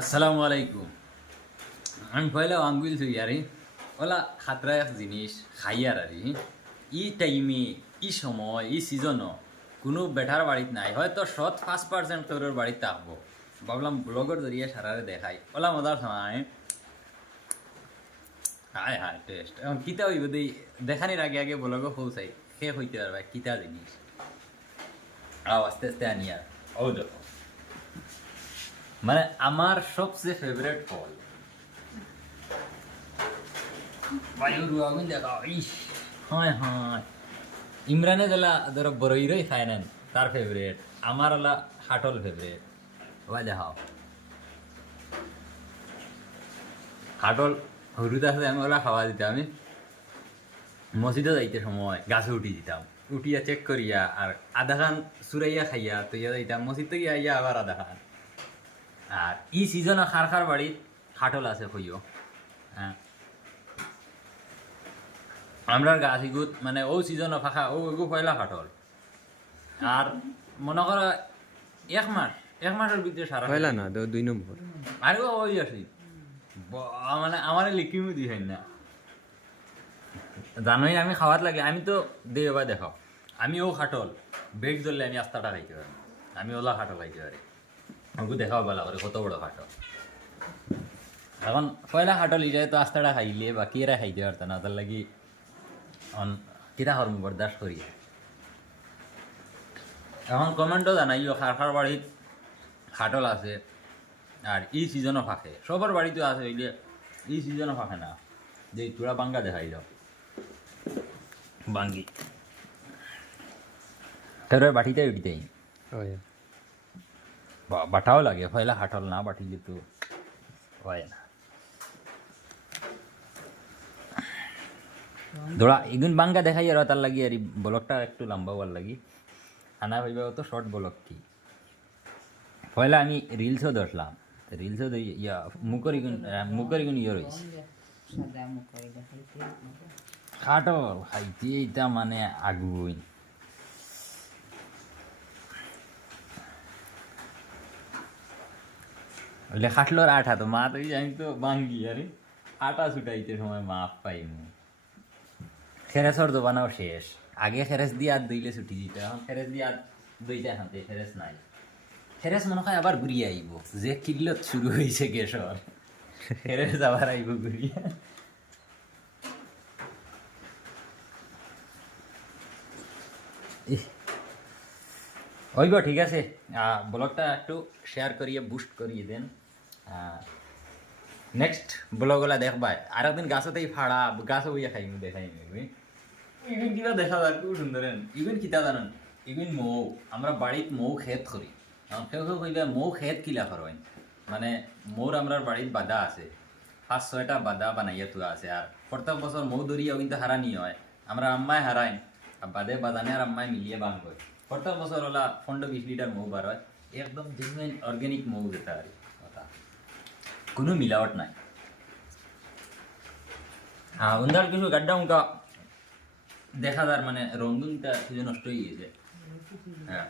আসসালামু আলাইকুম। আমি পয়লা আঙ্গুল থই আরে ওলা খাতরা এক জিনিস খাইয়ার আরে ই টাইমে ই সময় ই সিজনও কোনো বেটার বাড়িত নাই হয়তো 5% তোর বাড়িতে থাকবো। ভাবলাম ব্লগের জরিয়ে সারারে দেখাই ওলা মজার সময় হায় হায় টেস্ট এখন কিতা হইব দেই দেখানির আগে আগে ব্লগও পৌঁছাই সে হইতে পারবে কিতা জিনিস আস্তে আস্তে আনিয়ার ও দেখো মানে আমার সবচেয়ে ফেভারিট ফল বায়ুর আগুন দেখা ইস হয় হয় ইমরানে যেলা ধরো বড়ইরই খায় নেন তার ফেভারিট আমার ওলা হাটল ফেভারিট ওয়া দেখাও হাটল হরুদ আছে আমি ওলা খাওয়া দিতাম আমি মসজিদে যাইতে সময় গাছে উঠি দিতাম উঠিয়া চেক করিয়া আর আধা খান চুরাইয়া খাইয়া তৈয়া যাইতাম মসজিদ থেকে আইয়া আবার আধা খান আর ই সিজনে খার খার বাড়িত খাটল আছে কইও হ্যাঁ আমরার গাছ ইগুত মানে ও সিজনে ফাঁকা ও এগু পয়লা খাটল আর মনে করো এক মাসের ভিতরে সারা পয়লা না 2 নম্বর আরে ওই আসি মানে আমার লিখিমু দিই না জানোই আমি খাওয়াত লাগে আমি তো দেবা দেখাও আমি ও খাটল বেড ধরলে আমি আস্তাটা খাইতে পারি আমি ওলা খাটল খাইতে পারি ওকে দেখাও বলা করে কত বড় খাটল এখন পয়লা খাটল ইজায় তো আস্তাটা খাইলে বাকি এরা খাইতে পারতো না তার লাগি কিরা হরম বরদাস্ত করি এখন কমেন্টও জানাইও খার খার বাড়িত খাটল আছে আর এই সিজনও ফাঁকে সবার বাড়িতে আছে ওই যে এই সিজনও ফাঁকে না যে তোরা বাঙ্গা দেখাই যাও বাঙ্গি তার বাটিতে উঠিতেই বাটাও লাগে পয়লা হাটল না বাটিলে তো হয় না ধরা এগুন বাঙ্গা দেখাই আর তার লাগি আর ব্লকটা একটু লম্বা হওয়ার লাগি খানা ভাইবা তো শর্ট ব্লক কি পয়লা আমি রিলসও ধরলাম রিলসও ইয়া মুখের ইগুন ইয়ে রয়েছে খাটল খাইতে এইটা মানে আগুন বলে খাটলোর আঠা তো মা তো আমি তো বাঙ্গি আরে আটা ছুটাইতে সময় মাপ পাই খেরেসর দোবানাও শেষ আগে খেরেস দিয়ে আর দইলে ছুটি দিতে এখন খেরেস দিয়ে আর দইতে হাতে খেরেস নাই খেরেস মনে হয় আবার ঘুরিয়ে আইব যে কিল্লত শুরু হয়েছে গেসর খেরেস আবার আইব ঘুরিয়ে ওই গো ঠিক আছে ব্লগটা একটু শেয়ার করিয়ে বুস্ট করিয়ে দেন নেক্সট ব্লগগুলা দেখবাই আর একদিন গাছতেই ফাড়া গাছ বইয়া খাইম দেখাই ইগুন কিনা দেখা যায় খুব সুন্দর ইগুন কিতা জানেন ইগুন মৌ আমরা বাড়িত মৌ খেত করি কেউ কেউ কইলে মৌ খেত কিলা করেন মানে মৌর আমরা বাড়িত বাদা আছে 5-6টা বাদা বানাইয়া তোলা আছে আর প্রত্যেক বছর মৌ দরিয়াও কিন্তু হারানি হয় আমরা আম্মায় হারাইন আর বাদে বাদানে আর আম্মায় মিলিয়ে বান করি প্রত্যেক বছর ওলা 15-20 লিটার মৌ বার হয় একদম জেনুইন অর্গ্যানিক মৌ যেটা আর কথা কোনো মিলাওয়াট নাই উন্দাল কিছু গাড্ডা উনকা দেখা যার মানে রঙুনটা কিছু নষ্ট হয়ে গিয়েছে হ্যাঁ